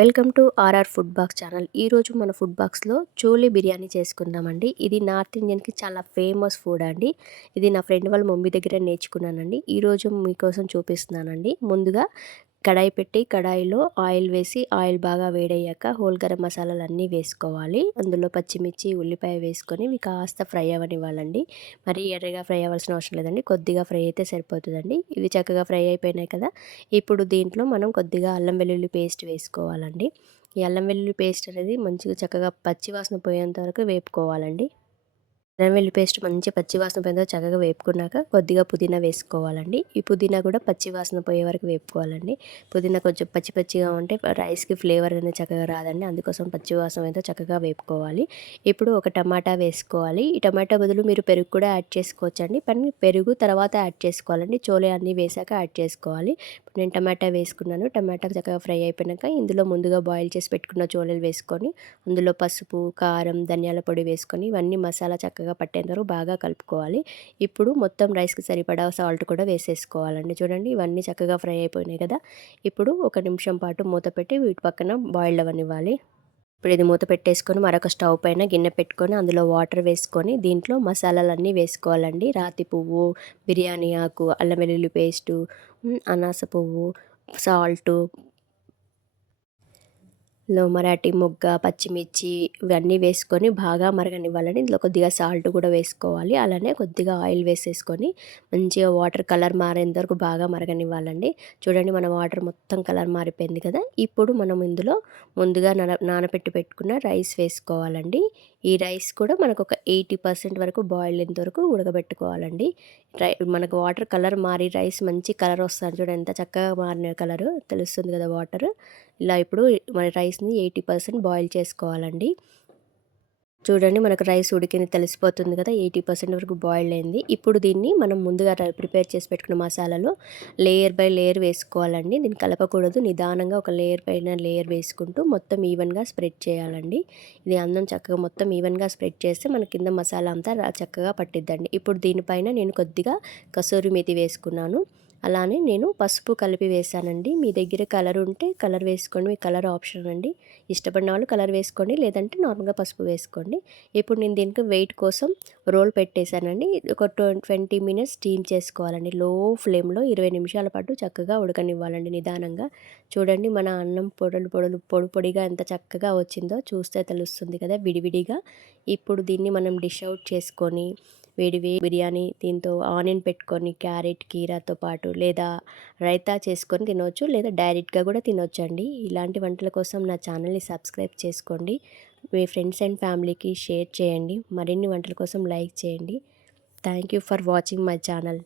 Welcome to RR food box channel. ఈరోజు మన food బాక్స్లో చోలే బిర్యానీ చేసుకుందామండి. ఇది నార్త్ ఇండియన్కి చాలా ఫేమస్ ఫుడ్ అండి. ఇది నా ఫ్రెండ్ వాళ్ళ మమ్మీ దగ్గర నేర్చుకున్నానండి. ఈరోజు మీకోసం చూపిస్తున్నానండి. ముందుగా కడాయి పెట్టి కడాయిలో ఆయిల్ వేసి ఆయిల్ బాగా వేడయ్యాక హోల్ గరం మసాలాలు అన్నీ వేసుకోవాలి. అందులో పచ్చిమిర్చి ఉల్లిపాయ వేసుకొని ఇవి కాస్త ఫ్రై అవ్వనివ్వాలండి. మరి ఎర్రగా ఫ్రై అవ్వాల్సిన అవసరం లేదండి, కొద్దిగా ఫ్రై అయితే సరిపోతుందండి. ఇవి చక్కగా ఫ్రై అయిపోయినాయి కదా. ఇప్పుడు దీంట్లో మనం కొద్దిగా అల్లం వెల్లుల్లి పేస్ట్ వేసుకోవాలండి. ఈ అల్లం వెల్లుల్లి పేస్ట్ అనేది మంచిగా చక్కగా పచ్చి వాసన పోయేంత వరకు వేపుకోవాలండి. అల్లం వెల్లుల్లి పేస్ట్ మంచి పచ్చి వాసన పోయేంత చక్కగా వేపుకున్నాక కొద్దిగా పుదీనా వేసుకోవాలండి. ఈ పుదీనా కూడా పచ్చి వాసన పోయే వరకు వేపుకోవాలండి. పుదీనా కొంచెం పచ్చి పచ్చిగా ఉంటే రైస్కి ఫ్లేవర్ అనేది చక్కగా రాదండి. అందుకోసం పచ్చి వాసన అయితే చక్కగా వేపుకోవాలి. ఇప్పుడు ఒక టమాటా వేసుకోవాలి. ఈ టమాటా బదులు మీరు పెరుగు కూడా యాడ్ చేసుకోవచ్చండి. కానీ పెరుగు తర్వాత యాడ్ చేసుకోవాలండి. చోలే అన్నీ వేసాక యాడ్ చేసుకోవాలి. ఇప్పుడు నేను టమాటా వేసుకున్నాను. టమాటా చక్కగా ఫ్రై అయిపోయాక ఇందులో ముందుగా బాయిల్ చేసి పెట్టుకున్న చోలేలు వేసుకొని అందులో పసుపు, కారం, ధనియాల పొడి వేసుకొని ఇవన్నీ మసాలా చక్కగా పట్టేంత వరకు బాగా కలుపుకోవాలి. ఇప్పుడు మొత్తం రైస్కి సరిపడా సాల్ట్ కూడా వేసేసుకోవాలండి. చూడండి ఇవన్నీ చక్కగా ఫ్రై అయిపోయినాయి కదా. ఇప్పుడు ఒక నిమిషం పాటు మూత పెట్టి వీటి పక్కన బాయిల్ అవ్వనివ్వాలి. ఇప్పుడు ఇది మూత పెట్టేసుకొని మరొక స్టవ్ పైన గిన్నె పెట్టుకొని అందులో వాటర్ వేసుకొని దీంట్లో మసాలాలన్నీ వేసుకోవాలండి. రాతి పువ్వు, బిర్యానీ ఆకు, అల్లం వెల్లుల్లి పేస్టు, అనాస పువ్వు, సాల్టు, మరాఠీ మొగ్గ, పచ్చిమిర్చి ఇవన్నీ వేసుకొని బాగా మరగనివ్వాలండి. ఇందులో కొద్దిగా సాల్ట్ కూడా వేసుకోవాలి. అలానే కొద్దిగా ఆయిల్ వేసేసుకొని మంచిగా వాటర్ కలర్ మారేంత వరకు బాగా మరగనివ్వాలండి. చూడండి మన వాటర్ మొత్తం కలర్ మారిపోయింది కదా. ఇప్పుడు మనం ఇందులో ముందుగా నానబెట్టి పెట్టుకున్న రైస్ వేసుకోవాలండి. ఈ రైస్ కూడా మనకు ఒక 80% వరకు బాయిల్ అయ్యేంత వరకు ఉడకబెట్టుకోవాలండి. మనకు వాటర్ కలర్ మారి రైస్ మంచి కలర్ వస్తుంది. చూడండి ఎంత చక్కగా మారిన కలర్ తెలుస్తుంది కదా వాటర్. ఇలా ఇప్పుడు మన రైస్ని 80% బాయిల్ చేసుకోవాలండి. చూడండి మనకు రైస్ ఉడికింది తెలిసిపోతుంది కదా. 80% వరకు బాయిల్ అయింది. ఇప్పుడు దీన్ని మనం ముందుగా ప్రిపేర్ చేసి పెట్టుకున్న మసాలాలో లేయర్ బై లేయర్ వేసుకోవాలండి. దీన్ని కలపకూడదు, నిదానంగా ఒక లేయర్ పైన లేయర్ వేసుకుంటూ మొత్తం ఈవెన్గా స్ప్రెడ్ చేయాలండి. ఇది అందం చక్కగా మొత్తం ఈవెన్గా స్ప్రెడ్ చేస్తే మన కింద మసాలా అంతా చక్కగా పట్టిద్దండి. ఇప్పుడు దీనిపైన నేను కొద్దిగా కసూరి మేతి వేసుకున్నాను. అలానే నేను పసుపు కలిపి వేసానండి. మీ దగ్గర కలర్ ఉంటే కలర్ వేసుకోండి, మీ కలర్ ఆప్షన్ అండి. ఇష్టపడిన వాళ్ళు కలర్ వేసుకోండి, లేదంటే నార్మల్గా పసుపు వేసుకోండి. ఇప్పుడు నేను దీనికి వెయిట్ కోసం రోల్ పెట్టేశానండి. ఒక 20 మినిట్స్ స్టీమ్ చేసుకోవాలండి. లో ఫ్లేమ్లో 20 నిమిషాల పాటు చక్కగా ఉడకనివ్వాలండి నిదానంగా. చూడండి మన అన్నం పొడి పొడిగా ఎంత చక్కగా వచ్చిందో చూస్తే తెలుస్తుంది కదా విడివిడిగా. ఇప్పుడు దీన్ని మనం డిష్ అవుట్ చేసుకొని వేడి బిర్యానీ దీంతో ఆనియన్ పెట్టుకొని క్యారెట్ కీరాతో పాటు లేదా రైతా చేసుకొని తినవచ్చు, లేదా డైరెక్ట్గా కూడా తినొచ్చండి. ఇలాంటి వంటల కోసం నా ఛానల్ని సబ్స్క్రైబ్ చేసుకోండి. మీ ఫ్రెండ్స్ అండ్ ఫ్యామిలీకి షేర్ చేయండి. మరిన్ని వంటల కోసం లైక్ చేయండి. Thank you for watching my channel.